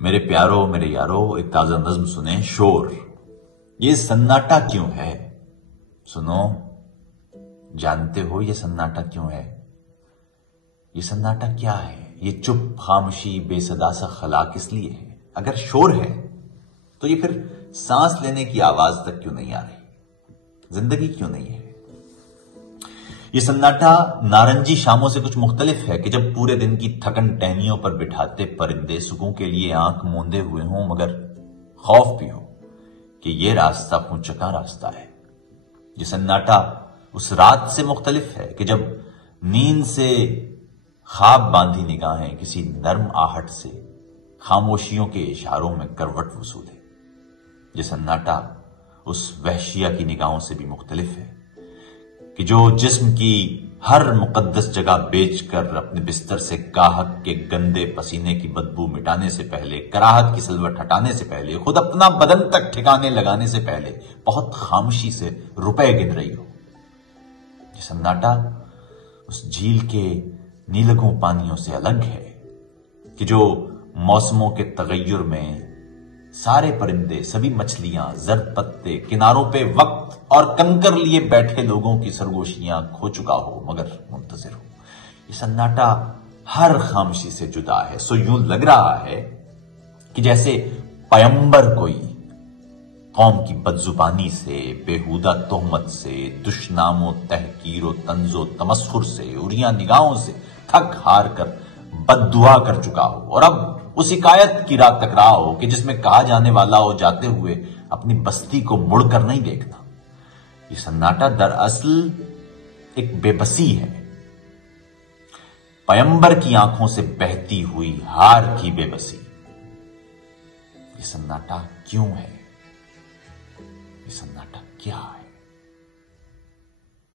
میرے پیارو میرے یارو، ایک تازہ نظم سنیں، شور۔ یہ سناٹا کیوں ہے؟ سنو، جانتے ہو یہ سناٹا کیوں ہے؟ یہ سناٹا کیا ہے؟ یہ چپ خاموشی بے صدا سا خلا کس لیے ہے؟ اگر شور ہے تو یہ پھر سانس لینے کی آواز تک کیوں نہیں آ رہی؟ زندگی کیوں نہیں ہے؟ یہ سناٹا نارنجی شاموں سے کچھ مختلف ہے کہ جب پورے دن کی تھکن ٹہنیوں پر بٹھاتے پرندے سکون کے لیے آنکھ موندے ہوئے ہوں، مگر خوف بھی ہو کہ یہ راستہ خونچکا راستہ ہے۔ یہ سناٹا اس رات سے مختلف ہے کہ جب نیند سے خواب باندھی نگاہیں کسی نرم آہٹ سے خاموشیوں کے اشاروں میں کروٹ وصولے۔ یہ سناٹا اس وحشیہ کی نگاہوں سے بھی مختلف ہے کہ جو جسم کی ہر مقدس جگہ بیچ کر اپنے بستر سے کاہک کے گندے پسینے کی بدبو مٹانے سے پہلے، کراہت کی سلوٹ ہٹانے سے پہلے، خود اپنا بدن تک ٹھکانے لگانے سے پہلے بہت خاموشی سے روپے گن رہی ہو۔ یہ سناٹا اس جھیل کے نیلگوں پانیوں سے الگ ہے کہ جو موسموں کے تغیر میں سارے پرندے، سبھی مچھلیاں، زرد پتے، کناروں پہ وقت اور کنکر لیے بیٹھے لوگوں کی سرگوشیاں کھو چکا ہو مگر منتظر ہو۔ یہ سناٹا ہر خاموشی سے جدا ہے، سو یوں لگ رہا ہے کہ جیسے پیمبر کوئی قوم کی بدزبانی سے، بےہودہ تہمت سے، دشنام و تحقیر و طنز و تمسخر سے، اریاں نگاہوں سے تھک ہار کر بد دعا کر چکا ہو، اور اب اس حکایت کی راہ تک رہا ہو کہ جس میں کہا جانے والا ہو جاتے ہوئے اپنی بستی کو مڑ کر نہیں دیکھنا۔ یہ سناٹا دراصل ایک بے بسی ہے، پیمبر کی آنکھوں سے بہتی ہوئی ہار کی بے بسی۔ یہ سناٹا کیوں ہے؟ یہ سناٹا کیا ہے؟